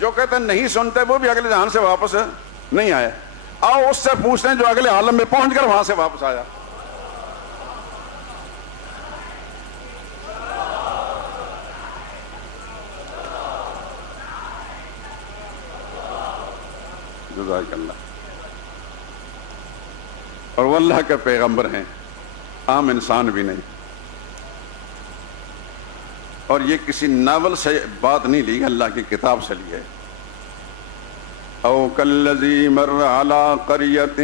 جو کہتے ہیں نہیں سنتے وہ بھی اگلے جہان سے واپس نہیں آئے. آؤ اس سے پوچھتے ہیں جو اگلے عالم میں پہنچ کر وہاں سے واپس آیا. جزاک اللہ. اور وہ اللہ کے پیغمبر ہیں, عام انسان بھی نہیں. اور یہ کسی ناول سے بات نہیں لی, اللہ کی کتاب سے لی ہے. او کالذی مر علی قریۃ,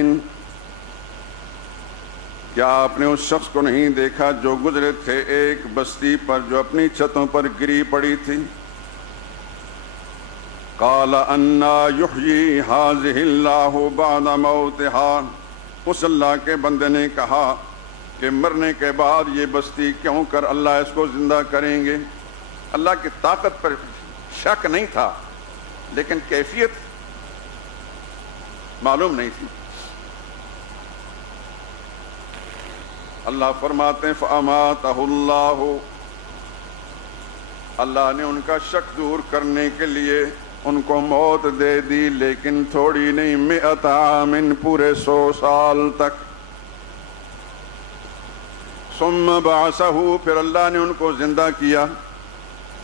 کیا آپ نے اس شخص کو نہیں دیکھا جو گزرے تھے ایک بستی پر جو اپنی چھتوں پر گری پڑی تھی. قال انا یحیی ہذہ اللہ بعد موتہا, اس اللہ کے بندے نے کہا کہ مرنے کے بعد یہ بستی کیوں کر اللہ اس کو زندہ کریں گے. اللہ کی طاقت پر شک نہیں تھا, لیکن کیفیت معلوم نہیں تھی. اللہ فرماتے ہیں فَأَمَاتَهُ اللَّهُ, اللہ نے ان کا شک دور کرنے کے لیے ان کو موت دے دی, لیکن تھوڑی نہیں, 100 عام, پورے 100 سال تک. ثم بعثه, پھر اللہ نے ان کو زندہ کیا.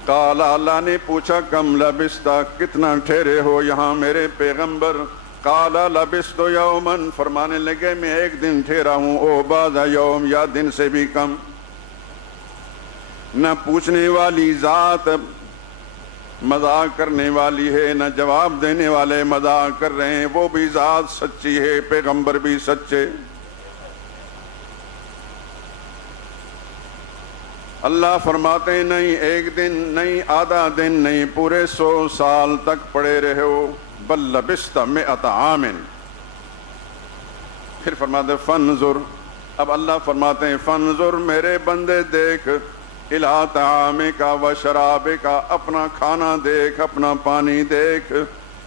قال, اللہ نے پوچھا کم لبثت, کتنا ٹھہرے ہو یہاں میرے پیغمبر. قال لبثت یوما, فرمانے لگے میں ایک دن ٹھہرا ہوں, او بعض یوم, یا دن سے بھی کم. نہ پوچھنے والی ذات مذاق کرنے والی ہے, نہ جواب دینے والے مذاق کر رہے ہیں, وہ بھی ذات سچی ہے, پیغمبر بھی سچے. اللہ فرماتے ہیں نہیں ایک دن, نہیں آدھا دن, نہیں پورے 100 سال تک پڑے رہے ہو. بل لبثت 100 عام. پھر فرماتے ہیں فانظر, اب اللہ فرماتے ہیں فانظر, میرے بندے دیکھ, الی طعامک و شرابک, اپنا کھانا دیکھ, اپنا پانی دیکھ.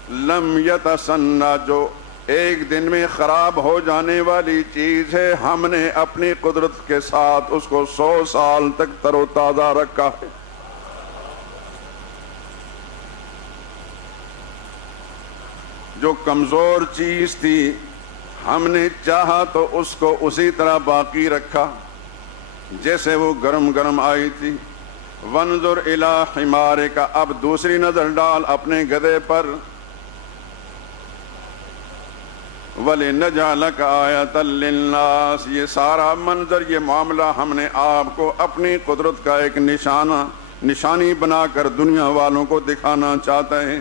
لم یتسنہ, جو ایک دن میں خراب ہو جانے والی چیز ہے, ہم نے اپنی قدرت کے ساتھ اس کو 100 سال تک تر و تازہ رکھا ہے. جو کمزور چیز تھی ہم نے چاہا تو اس کو اسی طرح باقی رکھا جیسے وہ گرم گرم آئی تھی. وانظر الی حمارک, اب دوسری نظر ڈال اپنے گدھے پر. وَلِنَجْعَلَكَ آیَةً لِلنَّاسِ, یہ سارا منظر, یہ معاملہ ہم نے آپ کو اپنی قدرت کا ایک نشانی بنا کر دنیا والوں کو دکھانا چاہتے ہیں.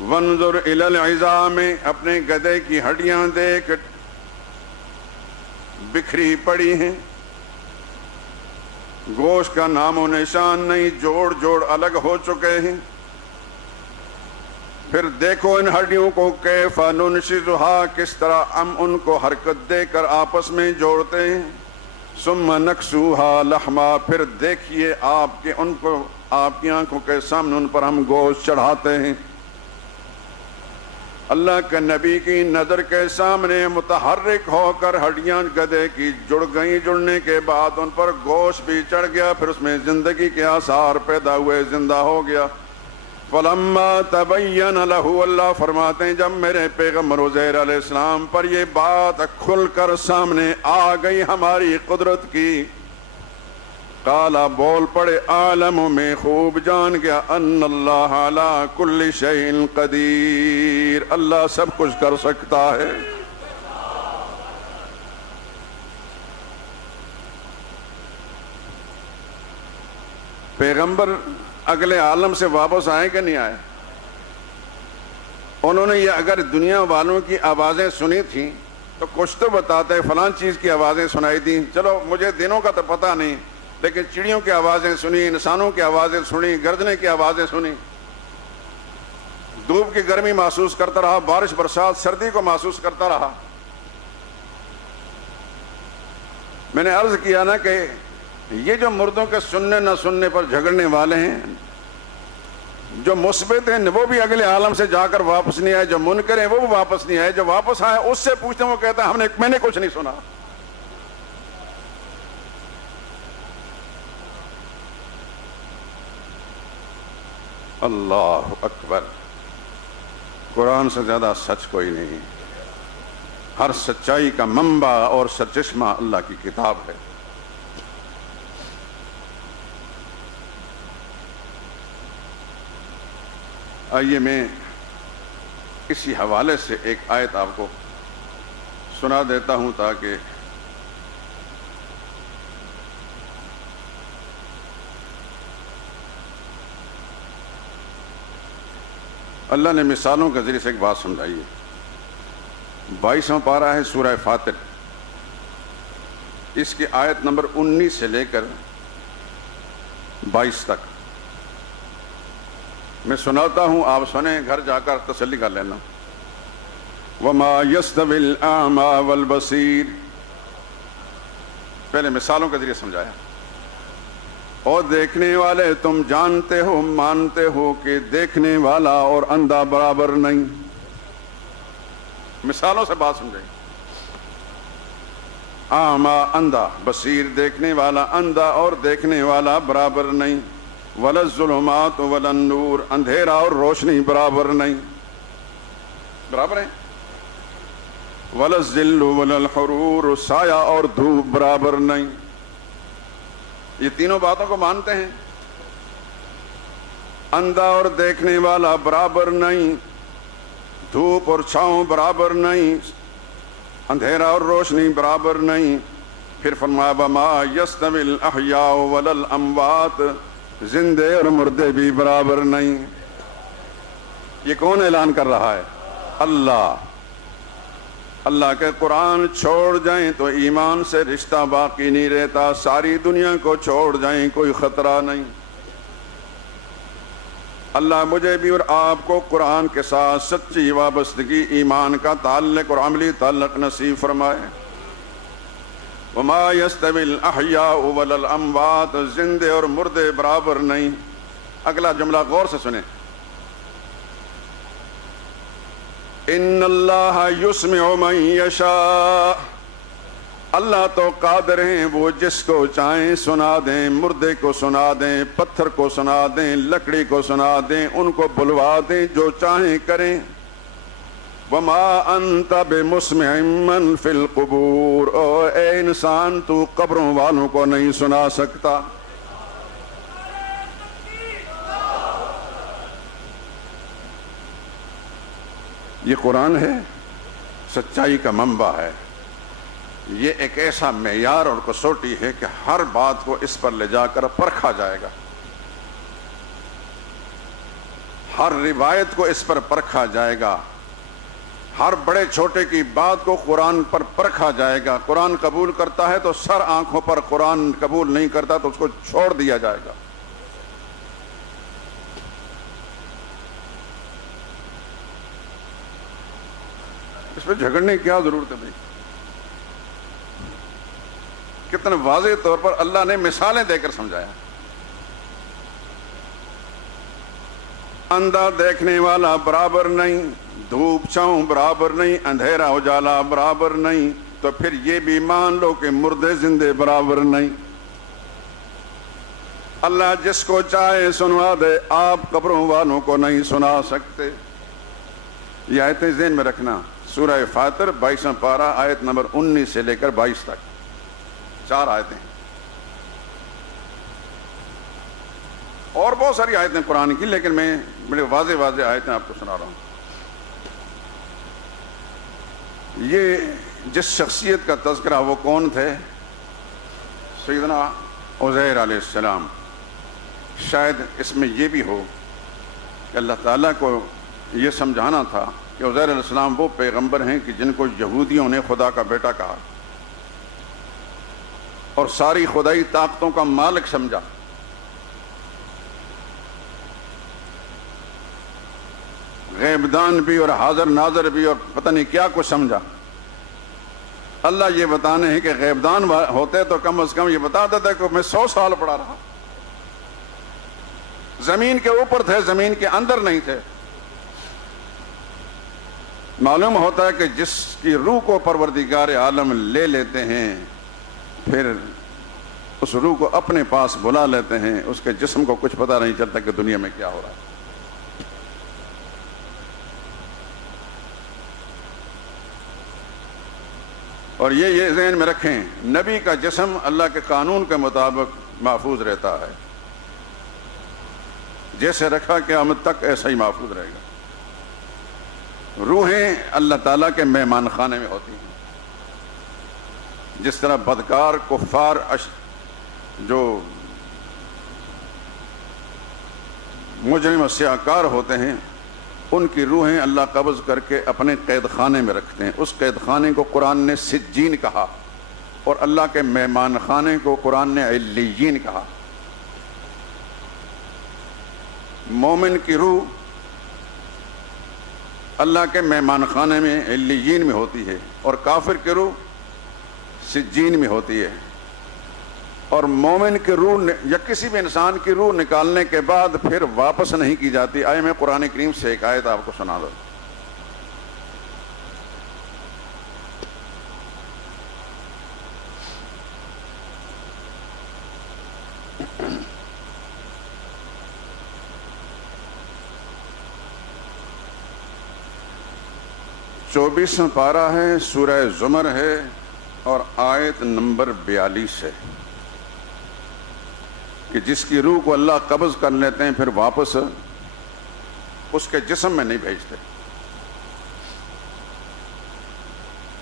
وَانظُرْ إِلَى الْعِظَامِ, اپنے گدھے کی ہڈیاں دیکھ, بکھری پڑی ہیں, گوشت کا نام و نشان نہیں, جوڑ جوڑ الگ ہو چکے ہیں. پھر دیکھو ان ہڈیوں کو, کیف ننشزها, کس طرح ہم ان کو حرکت دے کر آپس میں جوڑتے ہیں. ثم نکسوها لحما, پھر دیکھیے آپ کے ان کو آپ کی آنکھوں کے سامنے ان پر ہم گوشت چڑھاتے ہیں. اللہ کے نبی کی نظر کے سامنے متحرک ہو کر ہڈیاں گدھے کی جڑ گئیں, جڑنے کے بعد ان پر گوشت بھی چڑھ گیا, پھر اس میں زندگی کے آثار پیدا ہوئے, زندہ ہو گیا. فلما تبین لہ, اللہ فرماتے ہیں جب میرے پیغمبر عزیر علیہ السلام پر یہ بات کھل کر سامنے آ گئی ہماری قدرت کی, قالا, بول پڑے, عالم, میں خوب جان گیا, ان اللہ علی کل شیء قدیر, اللہ سب کچھ کر سکتا ہے. پیغمبر اگلے عالم سے واپس آئے کہ نہیں آئے؟ انہوں نے یہ اگر دنیا والوں کی آوازیں سنی تھیں تو کچھ تو بتاتے, فلان چیز کی آوازیں سنائی دیں, چلو مجھے دنوں کا تو پتہ نہیں, لیکن چڑیوں کی آوازیں سنی, انسانوں کی آوازیں سنی, گرجنے کی آوازیں سنی. دھوپ کی گرمی محسوس کرتا رہا, بارش برسات سردی کو محسوس کرتا رہا. میں نے عرض کیا نا کہ یہ جو مردوں کے سننے نہ سننے پر جھگڑنے والے ہیں, جو مثبت ہیں وہ بھی اگلے عالم سے جا کر واپس نہیں آئے, جو منکر ہیں وہ بھی واپس نہیں آئے, جو واپس آئے اس سے پوچھتے ہیں وہ کہتا ہے میں نے کچھ نہیں سنا. اللہ اکبر، قرآن سے زیادہ سچ کوئی نہیں. ہر سچائی کا منبع اور سرچشمہ اللہ کی کتاب ہے. آئیے میں اسی حوالے سے ایک آیت آپ کو سنا دیتا ہوں تاکہ اللہ نے مثالوں کے ذریعے سے ایک بات سمجھائی ہے. 22واں پارہ ہے سورہ فاطر، اس کی آیت نمبر 19 سے لے کر 22 تک میں سناتا ہوں، آپ سنیں، گھر جا کر تسلی کر لینا. وَمَا يَسْتَوِي الْأَعْمَى وَالْبَصِيرُ، پہلے مثالوں کے ذریعے سمجھایا. اور دیکھنے والے تم جانتے ہو، مانتے ہو کہ دیکھنے والا اور اندھا برابر نہیں. مثالوں سے بات سمجھیں. اعمیٰ اندھا، بصیر دیکھنے والا، اندھا اور دیکھنے والا برابر نہیں. ولا الظلمات ولا النور، اندھیرا اور روشنی برابر نہیں، برابر ہیں. ولا الظل ولا الحرور، سایہ اور دھوپ برابر نہیں. یہ تینوں باتوں کو مانتے ہیں. اندھا اور دیکھنے والا برابر نہیں، دھوپ اور چھاؤں برابر نہیں، اندھیرا اور روشنی برابر نہیں. پھر فرمایا وما یستوی الاحیاء ولا الاموات، زندے اور مردے بھی برابر نہیں. یہ کون اعلان کر رہا ہے؟ اللہ. اللہ کے قرآن چھوڑ جائیں تو ایمان سے رشتہ باقی نہیں رہتا. ساری دنیا کو چھوڑ جائیں کوئی خطرہ نہیں. اللہ مجھے بھی اور آپ کو قرآن کے ساتھ سچی وابستگی، ایمان کا تعلق اور عملی تعلق نصیب فرمائے. وما یستوی الاحیاء ولا الاموات، زندے اور مردے برابر نہیں. اگلا جملہ غور سے سنیں. ان اللہ یسمع من یشاء، اللہ تو قادر ہیں وہ جس کو چاہیں سنا دیں. مردے کو سنا دیں، پتھر کو سنا دیں، لکڑی کو سنا دیں، ان کو بلوا دیں، جو چاہیں کریں. وما انت بمسمع من فی القبور، اے انسان تو قبروں والوں کو نہیں سنا سکتا. یہ قرآن ہے، سچائی کا منبع ہے. یہ ایک ایسا معیار اور کسوٹی ہے کہ ہر بات کو اس پر لے جا کر پرکھا جائے گا. ہر روایت کو اس پر پرکھا جائے گا. ہر بڑے چھوٹے کی بات کو قرآن پر پرکھا جائے گا. قرآن قبول کرتا ہے تو سر آنکھوں پر، قرآن قبول نہیں کرتا تو اس کو چھوڑ دیا جائے گا. اس پہ جھگڑنے کی کیا ضرورت ہے بھائی؟ کتنے واضح طور پر اللہ نے مثالیں دے کر سمجھایا. اندھا دیکھنے والا برابر نہیں، دھوپ چھاؤں برابر نہیں، اندھیرا اجالا برابر نہیں. تو پھر یہ بھی مان لو کہ مردے زندے برابر نہیں. اللہ جس کو چاہے سنوا دے، آپ قبروں والوں کو نہیں سنا سکتے. یہ آیتیں ذہن میں رکھنا. سورہ فاطر 22واں پارہ آیت نمبر 19 سے لے کر 22 تک 4 آیتیں. اور بہت ساری آیتیں قرآن کی، لیکن میں بڑے واضح آیتیں آپ کو سنا رہا ہوں. یہ جس شخصیت کا تذکرہ وہ کون تھے؟ سیدنا عزیر علیہ السلام. شاید اس میں یہ بھی ہو کہ اللہ تعالیٰ کو یہ سمجھانا تھا کہ عزیر علیہ السلام وہ پیغمبر ہیں کہ جن کو یہودیوں نے خدا کا بیٹا کہا اور ساری خدائی طاقتوں کا مالک سمجھا. غیب دان بھی اور حاضر ناظر بھی اور پتہ نہیں کیا کچھ سمجھا. اللہ یہ بتانے ہیں کہ غیب دان ہوتے تو کم از کم یہ بتاتا تھا کہ میں 100 سال پڑا رہا. زمین کے اوپر تھے، زمین کے اندر نہیں تھے. معلوم ہوتا ہے کہ جس کی روح کو پروردگار عالم لے لیتے ہیں، پھر اس روح کو اپنے پاس بلا لیتے ہیں، اس کے جسم کو کچھ پتہ نہیں چلتا کہ دنیا میں کیا ہو رہا ہے. اور یہ ذہن میں رکھیں، نبی کا جسم اللہ کے قانون کے مطابق محفوظ رہتا ہے، جیسے رکھا قیامت تک ایسا ہی محفوظ رہے گا۔ روحیں اللہ تعالیٰ کے مہمان خانے میں ہوتی ہیں، جس طرح بدکار کفار جو مجرم و سیاہکار ہوتے ہیں، ان کی روحیں اللہ قبض کر کے اپنے قید خانے میں رکھتے ہیں۔ اس قید خانے کو قرآن نے سجین کہا، اور اللہ کے مہمان خانے کو قرآن نے علیین کہا۔ مومن کی روح اللہ کے مہمان خانے میں علیین میں ہوتی ہے، اور کافر کی روح سجین میں ہوتی ہے۔ اور مومن کی روح یا کسی بھی انسان کی روح نکالنے کے بعد پھر واپس نہیں کی جاتی۔ آئے میں قرآن کریم سے ایک آیت آپ کو سنا دوں۔ چوبیسواں پارہ ہے، سورہ زمر ہے، اور آیت نمبر 42 ہے کہ جس کی روح کو اللہ قبض کر لیتے ہیں پھر واپس اس کے جسم میں نہیں بھیجتے۔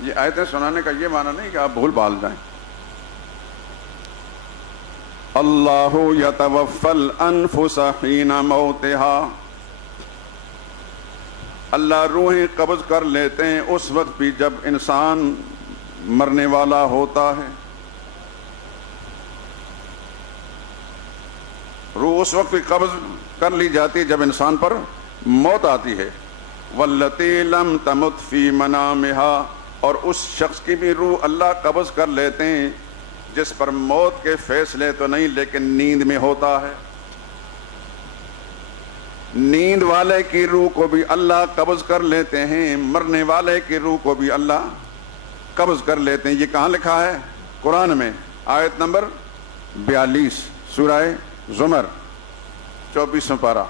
یہ آیتیں سنانے کا یہ معنی نہیں کہ آپ بھول بھال جائیں۔ اللہ یتوفی الانفس حین موتها، اللہ روحیں قبض کر لیتے ہیں اس وقت بھی جب انسان مرنے والا ہوتا ہے۔ روح اس وقت بھی قبض کر لی جاتی ہے جب انسان پر موت آتی ہے۔ واللتی لم تمت فی منامها، اور اس شخص کی بھی روح اللہ قبض کر لیتے ہیں جس پر موت کے فیصلے تو نہیں لیکن نیند میں ہوتا ہے۔ نیند والے کی روح کو بھی اللہ قبض کر لیتے ہیں، مرنے والے کی روح کو بھی اللہ قبض کر لیتے ہیں۔ یہ کہاں لکھا ہے؟ قرآن میں، آیت نمبر 42 سورہ زمر 24واں پارہ۔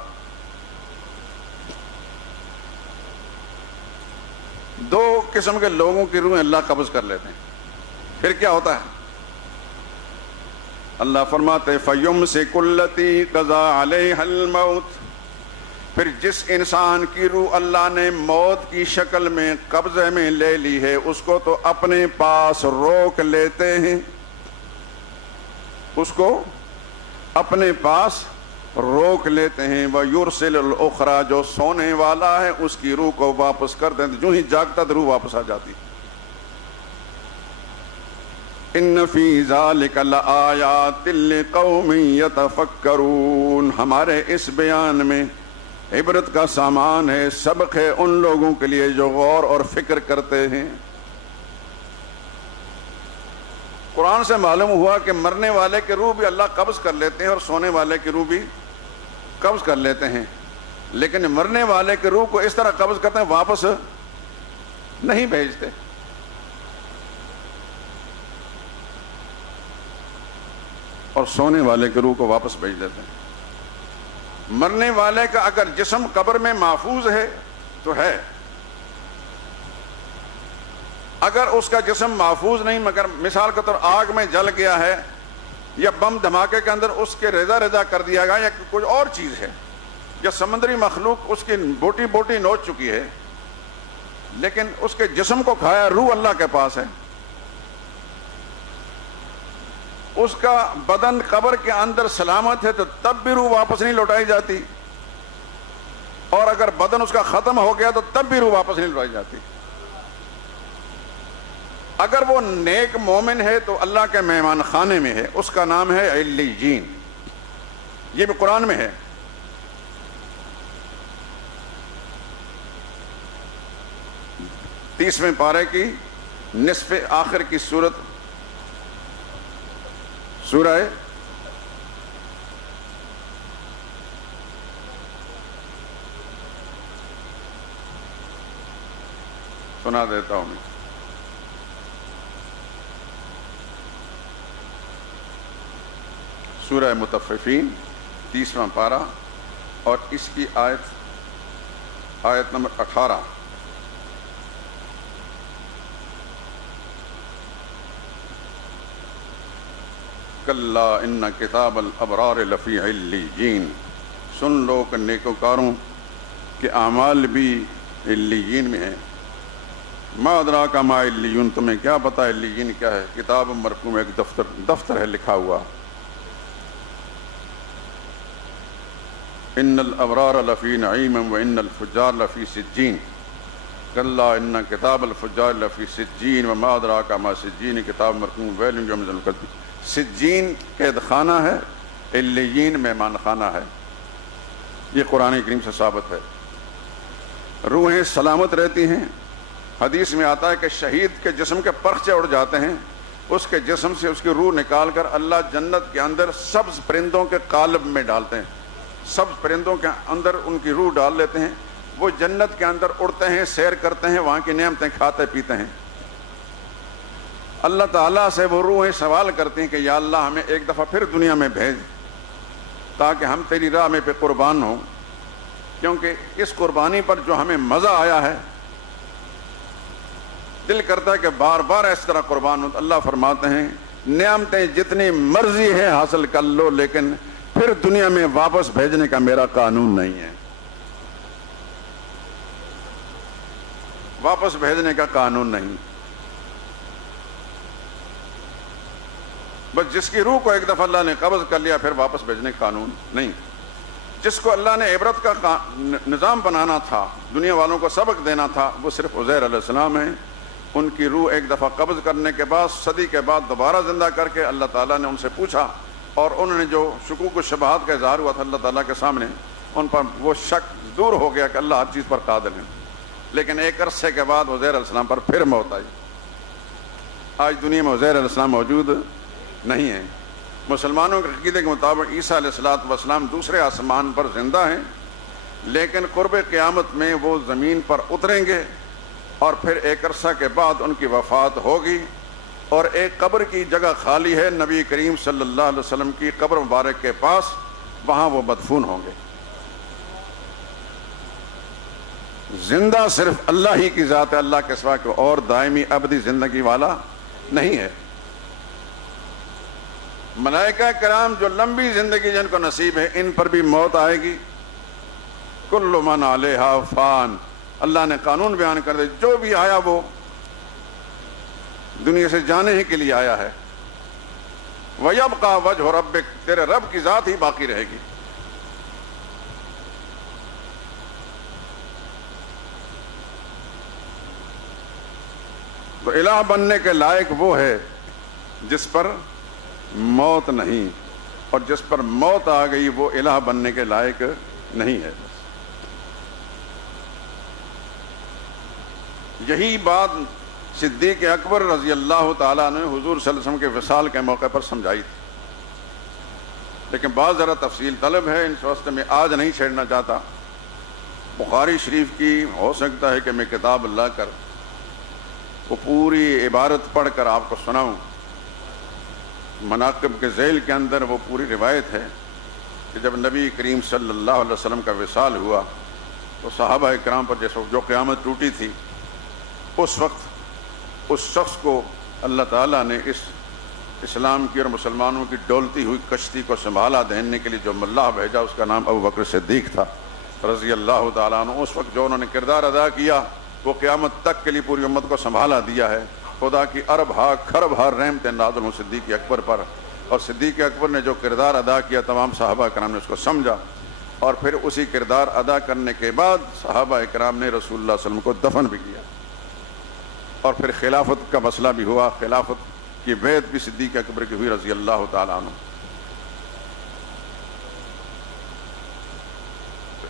دو قسم کے لوگوں کی روحیں اللہ قبض کر لیتے ہیں، پھر کیا ہوتا ہے؟ اللہ فرماتے فَيُمْسِكُ الَّتِي قَضَىٰ عَلَيْهَا الْمَوْتِ، پھر جس انسان کی روح اللہ نے موت کی شکل میں قبضے میں لے لی ہے اس کو تو اپنے پاس روک لیتے ہیں، اس کو اپنے پاس روک لیتے ہیں۔ وَيُرْسِلُ الْأُخْرَىٰ، جو سونے والا ہے اس کی روح کو واپس کر دیتے ہیں، جو ہی جاگتا تو روح واپس آ جاتی۔ إِنَّ فِي ذَلِكَ لَآيَاتٍ لِقَوْمٍ يَتَفَكَّرُونَ، ہمارے اس بیان میں عبرت کا سامان ہے، سبق ہے ان لوگوں کے لیے جو غور اور فکر کرتے ہیں۔ قرآن سے معلوم ہوا کہ مرنے والے کے روح بھی اللہ قبض کر لیتے ہیں اور سونے والے کی روح بھی قبض کر لیتے ہیں، لیکن مرنے والے کے روح کو اس طرح قبض کرتے ہیں واپس نہیں بھیجتے۔ اور سونے والے کے روح کو واپس بھیج دیتے ہیں۔ مرنے والے کا اگر جسم قبر میں محفوظ ہے تو ہے، اگر اس کا جسم محفوظ نہیں، مگر مثال کے طور آگ میں جل گیا ہے یا بم دھماکے کے اندر اس کے ریزہ ریزہ کر دیا گیا یا کوئی اور چیز ہے، یا سمندری مخلوق اس کی بوٹی بوٹی نوچ چکی ہے، لیکن اس کے جسم کو کھایا، روح اللہ کے پاس ہے، اس کا بدن قبر کے اندر سلامت ہے تو تب بھی روح واپس نہیں لوٹائی جاتی، اور اگر بدن اس کا ختم ہو گیا تو تب بھی روح واپس نہیں لوٹائی جاتی۔ اگر وہ نیک مومن ہے تو اللہ کے مہمان خانے میں ہے، اس کا نام ہے علیین، یہ بھی قرآن میں ہے۔ 30ویں پارے کی نصف آخر کی سورت، سورہ سنا دیتا ہوں میں، سورہ مطففین 30واں پارہ اور اس کی آیت نمبر 18۔ کلا ان کتاب الابرار لفی علیین، سن لو کہ نیکوکاروں کے اعمال بھی علیین میں ہیں۔ ما ادراک ما علیون، تمہیں کیا پتا علیین کیا ہے؟ کتاب مرقوم، ایک دفتر ہے لکھا ہوا۔ ان الابرار لفی نعیم وان الفجار لفی سجین، کلا ان کتاب الفجار لفی سجین وما ادراک ما سجین، کتاب مرقوم ویل یوم القیامۃ۔ سجین قید خانہ ہے، علیین مہمان خانہ ہے، یہ قرآن کریم سے ثابت ہے۔ روحیں سلامت رہتی ہیں۔ حدیث میں آتا ہے کہ شہید کے جسم کے پرخچے اڑ جاتے ہیں، اس کے جسم سے اس کی روح نکال کر اللہ جنت کے اندر سبز پرندوں کے قالب میں ڈالتے ہیں، سبز پرندوں کے اندر ان کی روح ڈال لیتے ہیں، وہ جنت کے اندر اڑتے ہیں، سیر کرتے ہیں، وہاں کی نعمتیں کھاتے پیتے ہیں۔ اللہ تعالیٰ سے وہ روحیں سوال کرتی ہیں کہ یا اللہ ہمیں ایک دفعہ پھر دنیا میں بھیج تاکہ ہم تیری راہ میں پہ قربان ہوں، کیونکہ اس قربانی پر جو ہمیں مزہ آیا ہے دل کرتا ہے کہ بار بار اس طرح قربان ہوں۔ اللہ فرماتے ہیں نعمتیں جتنی مرضی ہے حاصل کر لو، لیکن پھر دنیا میں واپس بھیجنے کا میرا قانون نہیں ہے، واپس بھیجنے کا قانون نہیں۔ بس جس کی روح کو ایک دفعہ اللہ نے قبض کر لیا پھر واپس بھیجنے کا قانون نہیں۔ جس کو اللہ نے عبرت کا نظام بنانا تھا، دنیا والوں کو سبق دینا تھا، وہ صرف عزیر علیہ السلام ہیں۔ ان کی روح ایک دفعہ قبض کرنے کے بعد صدی کے بعد دوبارہ زندہ کر کے اللہ تعالیٰ نے ان سے پوچھا، اور انہوں نے جو شکوک و شبہات کا اظہار ہوا تھا اللہ تعالیٰ کے سامنے، ان پر وہ شک دور ہو گیا کہ اللہ ہر چیز پر قادر ہے۔ لیکن ایک عرصے کے بعد عزیر علیہ السلام پر پھر موت آئی۔ آج دنیا میں عزیر علیہ السلام موجود نہیں ہے۔ مسلمانوں کے عقیدے کے مطابق عیسیٰ علیہ السلام دوسرے آسمان پر زندہ ہیں، لیکن قرب قیامت میں وہ زمین پر اتریں گے اور پھر ایک عرصہ کے بعد ان کی وفات ہوگی، اور ایک قبر کی جگہ خالی ہے نبی کریم صلی اللہ علیہ وسلم کی قبر مبارک کے پاس، وہاں وہ مدفون ہوں گے۔ زندہ صرف اللہ ہی کی ذات ہے، اللہ کے سوا کوئی اور دائمی ابدی زندگی والا نہیں ہے۔ ملائکہ کرام جو لمبی زندگی جن کو نصیب ہے، ان پر بھی موت آئے گی۔ کل من علیہا فان، اللہ نے قانون بیان کر دیا، جو بھی آیا وہ دنیا سے جانے ہی کے لیے آیا ہے۔ وَيَبْقَى وَجْهُ رَبِّكَ، تیرے رب کی ذات ہی باقی رہے گی۔ تو الہ بننے کے لائق وہ ہے جس پر موت نہیں، اور جس پر موت آ گئی وہ الہ بننے کے لائق نہیں ہے۔ یہی بات صدیق اکبر رضی اللہ تعالیٰ نے حضور صلی اللہ علیہ وسلم کے وصال کے موقع پر سمجھائی تھی، لیکن بعض ذرا تفصیل طلب ہے، ان واسطے میں آج نہیں چھیڑنا چاہتا۔ بخاری شریف کی ہو سکتا ہے کہ میں کتاب لا کر وہ پوری عبارت پڑھ کر آپ کو سناؤں۔ مناقب کے ذیل کے اندر وہ پوری روایت ہے کہ جب نبی کریم صلی اللہ علیہ وسلم کا وصال ہوا تو صحابہ کرام پر جو قیامت ٹوٹی تھی، اس وقت اس شخص کو اللہ تعالیٰ نے اس اسلام کی اور مسلمانوں کی ڈولتی ہوئی کشتی کو سنبھالا دینے کے لیے جو اللہ بھیجا، اس کا نام ابو بکر صدیق تھا رضی اللہ تعالیٰ عنہ۔ اس وقت جو انہوں نے کردار ادا کیا وہ قیامت تک کے لیے پوری امت کو سنبھالا دیا ہے۔ خدا کی ارب ہا کھرب ہا رحمتیں نازل ہوں صدیق اکبر پر، اور صدیق اکبر نے جو کردار ادا کیا تمام صحابہ کرام نے اس کو سمجھا، اور پھر اسی کردار ادا کرنے کے بعد صحابہ کرام نے رسول اللہ صلی اللہ علیہ وسلم کو دفن بھی کیا، اور پھر خلافت کا مسئلہ بھی ہوا، خلافت کی بیعت بھی صدیق اکبر کی ہوئی رضی اللہ تعالیٰ عنہ۔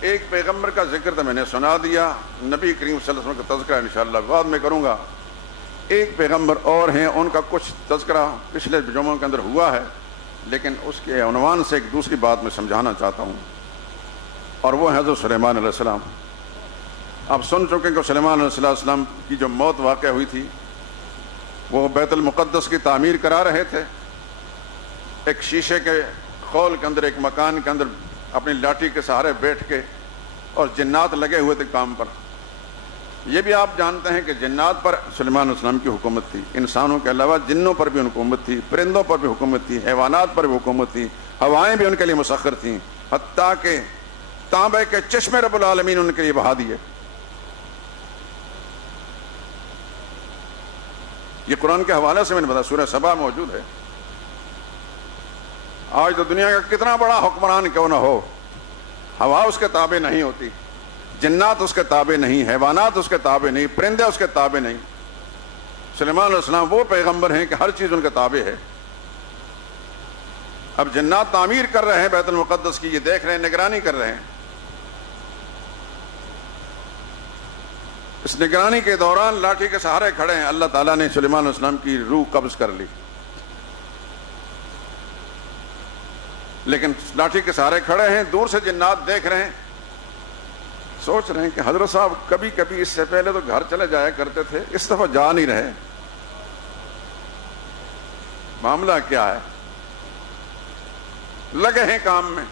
ایک پیغمبر کا ذکر تو میں نے سنا دیا، نبی کریم صلی اللہ علیہ وسلم کا تذکرہ انشاءاللہ بعد میں کروں گا۔ ایک پیغمبر اور ہیں، ان کا کچھ تذکرہ پچھلے جمعوں کے اندر ہوا ہے، لیکن اس کے عنوان سے ایک دوسری بات میں سمجھانا چاہتا ہوں، اور وہ ہے حضرت سلیمان علیہ السلام۔ آپ سن چکے کہ سلیمان علیہ السلام کی جو موت واقع ہوئی تھی، وہ بیت المقدس کی تعمیر کرا رہے تھے، ایک شیشے کے خول کے اندر، ایک مکان کے اندر اپنی لاٹھی کے سہارے بیٹھ کے، اور جنات لگے ہوئے تھے کام پر۔ یہ بھی آپ جانتے ہیں کہ جنات پر سلیمان علیہ السلام کی حکومت تھی، انسانوں کے علاوہ جنوں پر بھی حکومت تھی، پرندوں پر بھی حکومت تھی، حیوانات پر بھی حکومت تھی، ہوائیں بھی ان کے لیے مسخر تھیں، حتیٰ کہ تانبے کے چشمے رب العالمین ان کے لیے بہا دیے۔ یہ قرآن کے حوالے سے میں نے بتایا، سورہ سبا موجود ہے۔ آج تو دنیا کا کتنا بڑا حکمران کیوں نہ ہو، ہوا اس کے تابع نہیں ہوتی، جنات اس کے تابع نہیں، حیوانات اس کے تابع نہیں، پرندے اس کے تابع نہیں۔ سلیمان علیہ السلام وہ پیغمبر ہیں کہ ہر چیز ان کے تابع ہے۔ اب جنات تعمیر کر رہے ہیں بیت المقدس کی، یہ دیکھ رہے ہیں، نگرانی کر رہے ہیں۔ اس نگرانی کے دوران لاٹھی کے سہارے کھڑے ہیں، اللہ تعالیٰ نے سلیمان علیہ السلام کی روح قبض کر لی، لیکن لاٹھی کے سہارے کھڑے ہیں، دور سے جنات دیکھ رہے ہیں، سوچ رہے ہیں کہ حضرت صاحب کبھی کبھی اس سے پہلے تو گھر چلے جایا کرتے تھے، اس دفعہ جا نہیں رہے، معاملہ کیا ہے؟ لگے ہیں کام میں،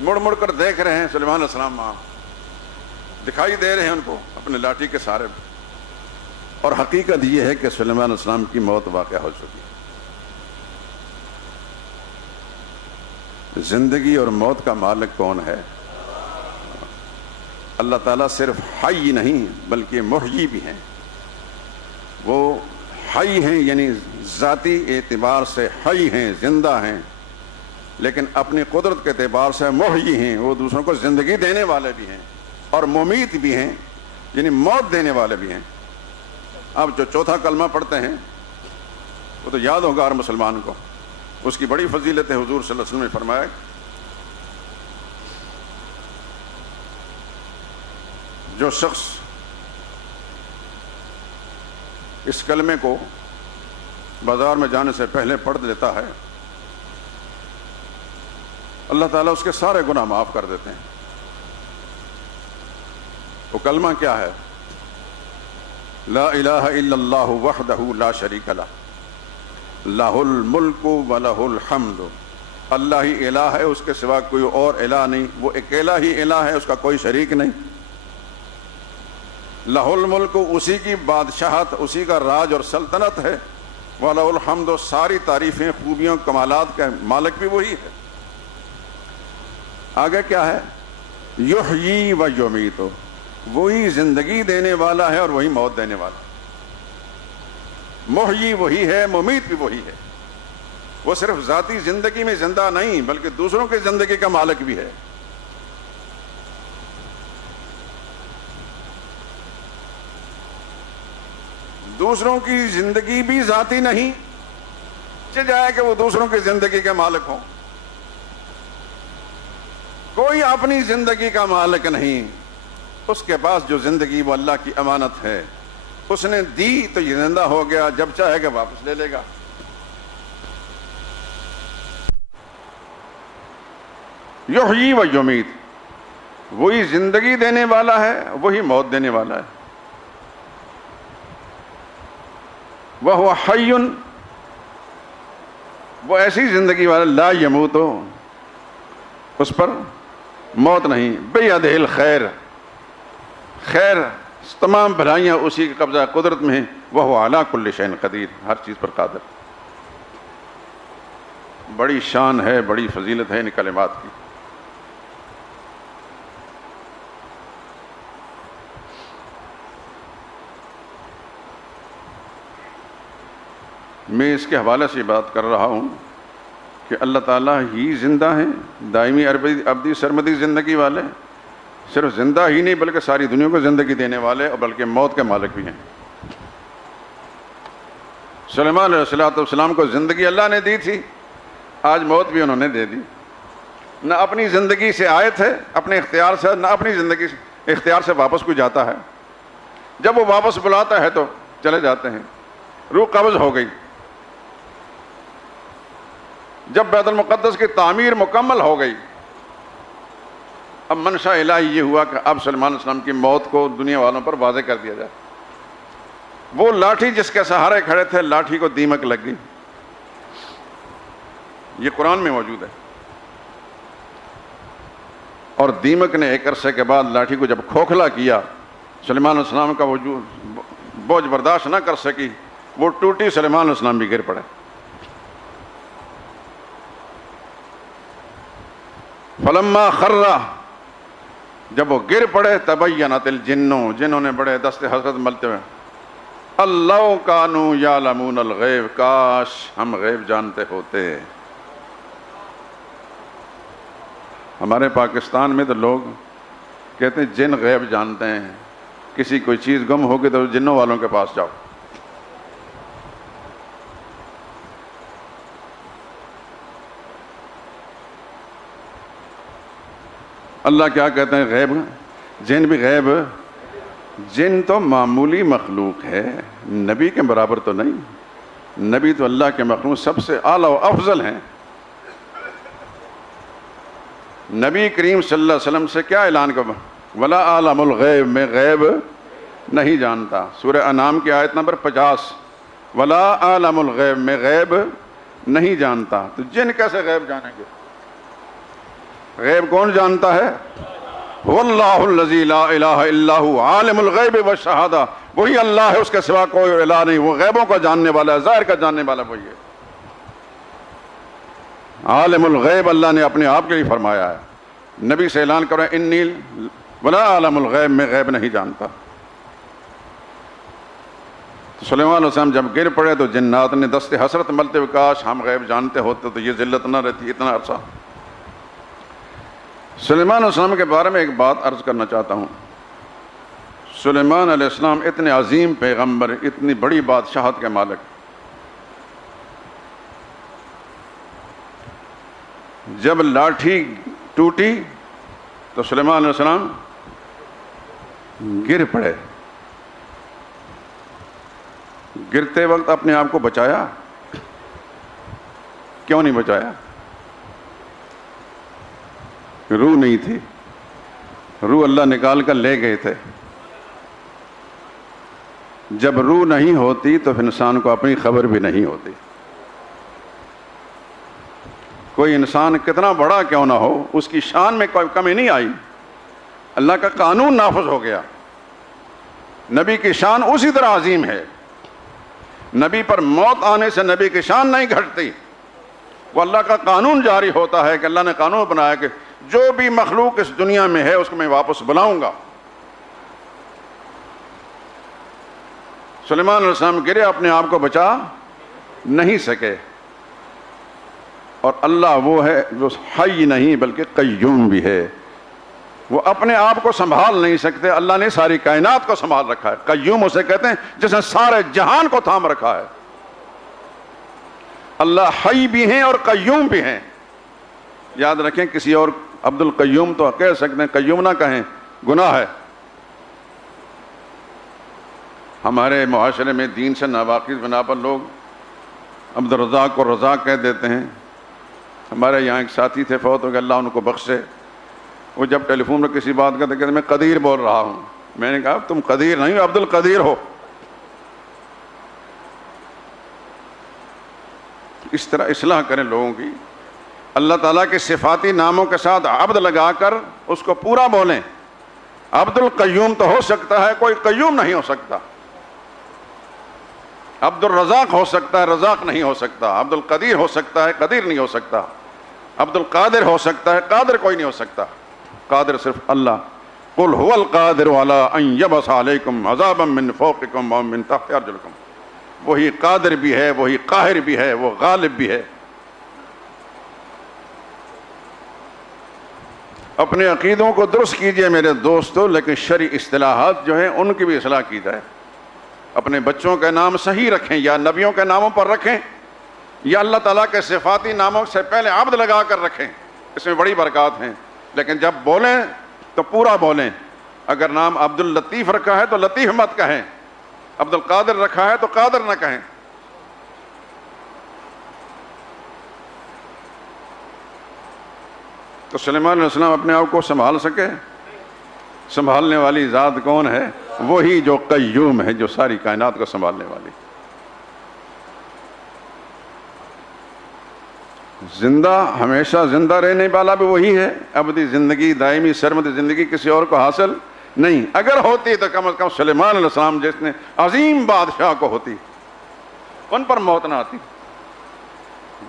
مڑ مڑ کر دیکھ رہے ہیں سلیمان علیہ السلام وہاں دکھائی دے رہے ہیں ان کو اپنے لاٹھی کے سہارے، اور حقیقت یہ ہے کہ سلیمان علیہ السلام کی موت واقع ہو چکی ہے۔ زندگی اور موت کا مالک کون ہے؟ اللہ تعالیٰ صرف حی نہیں بلکہ محیی بھی ہیں۔ وہ حی ہیں، یعنی ذاتی اعتبار سے حی ہیں، زندہ ہیں، لیکن اپنی قدرت کے اعتبار سے محیی ہیں، وہ دوسروں کو زندگی دینے والے بھی ہیں، اور ممیت بھی ہیں، یعنی موت دینے والے بھی ہیں۔ اب جو چوتھا کلمہ پڑھتے ہیں وہ تو یاد ہوگا ہر مسلمان کو، اس کی بڑی فضیلت ہے۔ حضور صلی اللہ علیہ وسلم نے فرمایا جو شخص اس کلمے کو بازار میں جانے سے پہلے پڑھ لیتا ہے، اللہ تعالیٰ اس کے سارے گناہ معاف کر دیتے ہیں۔ وہ کلمہ کیا ہے؟ لا الہ الا اللہ وحدہ لا شریک لہ لہ الملک ولہ الحمد۔ اللہ ہی الہ ہے، اس کے سوا کوئی اور الہ نہیں، وہ اکیلا ہی الہ ہے، اس کا کوئی شریک نہیں۔ لہ الملک، اسی کی بادشاہت، اسی کا راج اور سلطنت ہے، ولہ الحمد، ساری تعریفیں، خوبیوں، کمالات کا مالک بھی وہی ہے۔ آگے کیا ہے؟ یحیی و یمیت، وہی زندگی دینے والا ہے اور وہی موت دینے والا۔ محیی وہی ہے، ممیت بھی وہی ہے۔ وہ صرف ذاتی زندگی میں زندہ نہیں بلکہ دوسروں کی زندگی کا مالک بھی ہے۔ دوسروں کی زندگی بھی ذاتی نہیں، چل جائے کہ وہ دوسروں کی زندگی کے مالک ہوں۔ کوئی اپنی زندگی کا مالک نہیں، اس کے پاس جو زندگی وہ اللہ کی امانت ہے، اس نے دی تو یہ زندہ ہو گیا، جب چاہے گا واپس لے لے گا۔ یحیی و یمیت، وہی زندگی دینے والا ہے، وہی موت دینے والا ہے۔ وہو حی، وہ ایسی زندگی والا، لا یموت، اس پر موت نہیں، بیدہ الخیر، خیر تمام بھلائیاں اسی کے قبضہ قدرت میں ہیں، وہو علی کل شیء قدیر، ہر چیز پر قادر۔ بڑی شان ہے، بڑی فضیلت ہے ان کلمات کی۔ میں اس کے حوالے سے بات کر رہا ہوں کہ اللہ تعالیٰ ہی زندہ ہیں، دائمی ابدی سرمدی زندگی والے، صرف زندہ ہی نہیں بلکہ ساری دنیا کو زندگی دینے والے، اور بلکہ موت کے مالک بھی ہیں۔ سلیمان علیہ السلام کو زندگی اللہ نے دی تھی، آج موت بھی انہوں نے دے دی۔ نہ اپنی زندگی سے آئے تھے اپنے اختیار سے، نہ اپنی زندگی سے اختیار سے واپس کوئی جاتا ہے۔ جب وہ واپس بلاتا ہے تو چلے جاتے ہیں۔ روح قبض ہو گئی۔ جب بیت المقدس کی تعمیر مکمل ہو گئی، اب منشا الہی یہ ہوا کہ اب سلیمان علیہ السلام کی موت کو دنیا والوں پر واضح کر دیا جائے۔ وہ لاٹھی جس کے سہارے کھڑے تھے، لاٹھی کو دیمک لگ گئی۔ یہ قرآن میں موجود ہے۔ اور دیمک نے ایک عرصے کے بعد لاٹھی کو جب کھوکھلا کیا، سلیمان علیہ السلام کا وجود بوجھ برداشت نہ کر سکی، وہ ٹوٹی، سلیمان علیہ السلام بھی گر پڑے۔ فلما خر، جب وہ گر پڑے، تبینت الجنوں، جنہوں نے بڑے دست حسرت ملتے ہوئے، اللہ کانوا یعلمون الغیب، کاش ہم غیب جانتے ہوتے۔ ہمارے پاکستان میں تو لوگ کہتے ہیں جن غیب جانتے ہیں، کسی کوئی چیز گم ہوگی تو جنوں والوں کے پاس جاؤ۔ اللہ کیا کہتے ہیں؟ غیب، جن بھی غیب، جن تو معمولی مخلوق ہے، نبی کے برابر تو نہیں، نبی تو اللہ کے مخلوق سب سے اعلیٰ و افضل ہیں۔ نبی کریم صلی اللہ علیہ وسلم سے کیا اعلان کرو؟ ولا عالم الغیب، میں غیب نہیں جانتا۔ سورہ انعام کی آیت نمبر 50، ولا عالم الغیب، میں غیب نہیں جانتا۔ تو جن کیسے غیب جانیں گے؟ غیب کون جانتا ہے؟ واللہ الذی لا الہ الا هو عالم الغیب والشہادہ، وہی اللہ ہے، اس کے سوا کوئی الہ نہیں، وہ غیبوں کا جاننے والا ہے، ظاہر کا جاننے والا وہی ہے۔ عالم الغیب اللہ نے اپنے آپ کے لیے فرمایا ہے۔ نبی سے اعلان کرو انی ولا عالم الغیب، میں غیب نہیں جانتا۔ تو سلیمان علیہ السلام جب گر پڑے تو جنات نے دست حسرت ملتے ہوئے، کاش ہم غیب جانتے ہوتے تو یہ ذلت نہ رہتی اتنا عرصہ۔ سلیمان علیہ السلام کے بارے میں ایک بات عرض کرنا چاہتا ہوں۔ سلیمان علیہ السلام اتنے عظیم پیغمبر، اتنی بڑی بادشاہت کے مالک، جب لاٹھی ٹوٹی تو سلیمان علیہ السلام گر پڑے۔ گرتے وقت اپنے آپ کو بچایا؟ کیوں نہیں بچایا؟ روح نہیں تھی، روح اللہ نکال کر لے گئے تھے۔ جب روح نہیں ہوتی تو پھر انسان کو اپنی خبر بھی نہیں ہوتی۔ کوئی انسان کتنا بڑا کیوں نہ ہو، اس کی شان میں کوئی کمی نہیں آئی، اللہ کا قانون نافذ ہو گیا۔ نبی کی شان اسی طرح عظیم ہے، نبی پر موت آنے سے نبی کی شان نہیں گھٹتی، وہ اللہ کا قانون جاری ہوتا ہے کہ اللہ نے قانون بنایا کہ جو بھی مخلوق اس دنیا میں ہے اس کو میں واپس بلاؤں گا۔ سلیمان علیہ السلام گرے، اپنے آپ کو بچا نہیں سکے، اور اللہ وہ ہے جو حی نہیں بلکہ قیوم بھی ہے، وہ اپنے آپ کو سنبھال نہیں سکتے، اللہ نے ساری کائنات کو سنبھال رکھا ہے۔ قیوم اسے کہتے ہیں جس نے سارے جہان کو تھام رکھا ہے۔ اللہ حی بھی ہیں اور قیوم بھی ہیں۔ یاد رکھیں، کسی اور عبد القیوم تو کہہ سکتے ہیں، قیوم نہ کہیں، گناہ ہے۔ ہمارے معاشرے میں دین سے ناواقف بنا پر لوگ عبد الرزاق کو رزاق کہہ دیتے ہیں۔ ہمارے یہاں ایک ساتھی تھے، فوت ہو گئے، اللہ ان کو بخشے، وہ جب ٹیلی فون پر کسی بات کرتے کہتے میں قدیر بول رہا ہوں۔ میں نے کہا تم قدیر نہیں ہو، عبد القدیر ہو۔ اس طرح اصلاح کریں لوگوں کی، اللہ تعالیٰ کے صفاتی ناموں کے ساتھ عبد لگا کر اس کو پورا بولیں۔ عبد القیوم تو ہو سکتا ہے، کوئی قیوم نہیں ہو سکتا۔ عبد الرزاق ہو سکتا ہے، رزاق نہیں ہو سکتا۔ عبد القدیر ہو سکتا ہے، قدیر نہیں ہو سکتا۔ عبد القادر ہو سکتا ہے، قادر کوئی نہیں ہو سکتا۔ قادر صرف اللہ۔ قل هو القادر على ان يبعث عليكم عذابا من فوقكم ومن تحت ارجلكم، وہی قادر بھی ہے، وہی قاہر بھی ہے، وہ غالب بھی ہے۔ اپنے عقیدوں کو درست کیجئے میرے دوستو، لیکن شرعی اصطلاحات جو ہیں ان کی بھی اصلاح کی جائے۔ اپنے بچوں کے نام صحیح رکھیں، یا نبیوں کے ناموں پر رکھیں، یا اللہ تعالیٰ کے صفاتی ناموں سے پہلے عبد لگا کر رکھیں، اس میں بڑی برکات ہیں۔ لیکن جب بولیں تو پورا بولیں۔ اگر نام عبد اللطیف رکھا ہے تو لطیف مت کہیں، عبد القادر رکھا ہے تو قادر نہ کہیں۔ تو سلیمان علیہ السلام اپنے آپ کو سنبھال سکے؟ سنبھالنے والی ذات کون ہے؟ وہی جو قیوم ہے، جو ساری کائنات کو سنبھالنے والی۔ زندہ ہمیشہ زندہ رہنے والا بھی وہی ہے. ابدی زندگی، دائمی سرمدی زندگی کسی اور کو حاصل نہیں. اگر ہوتی تو کم از کم سلیمان علیہ السلام جیسے عظیم بادشاہ کو ہوتی، ان پر موت نہ آتی.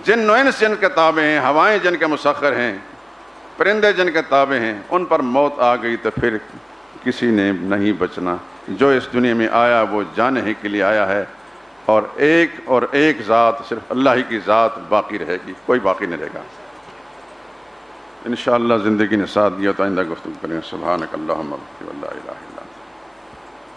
جن و انس جن کے تابع ہیں، ہوائیں جن کے مسخر ہیں، پرندے جن کے تابع ہیں، ان پر موت آ گئی تو پھر کسی نے نہیں بچنا. جو اس دنیا میں آیا وہ جانے ہی کے لیے آیا ہے، اور ایک ذات، صرف اللہ ہی کی ذات باقی رہے گی، کوئی باقی نہیں رہے گا. انشاءاللہ زندگی نے ساتھ دیا تو آئندہ گفتگو کریں. سبحانک اللہم و بحمدک لا الہ الا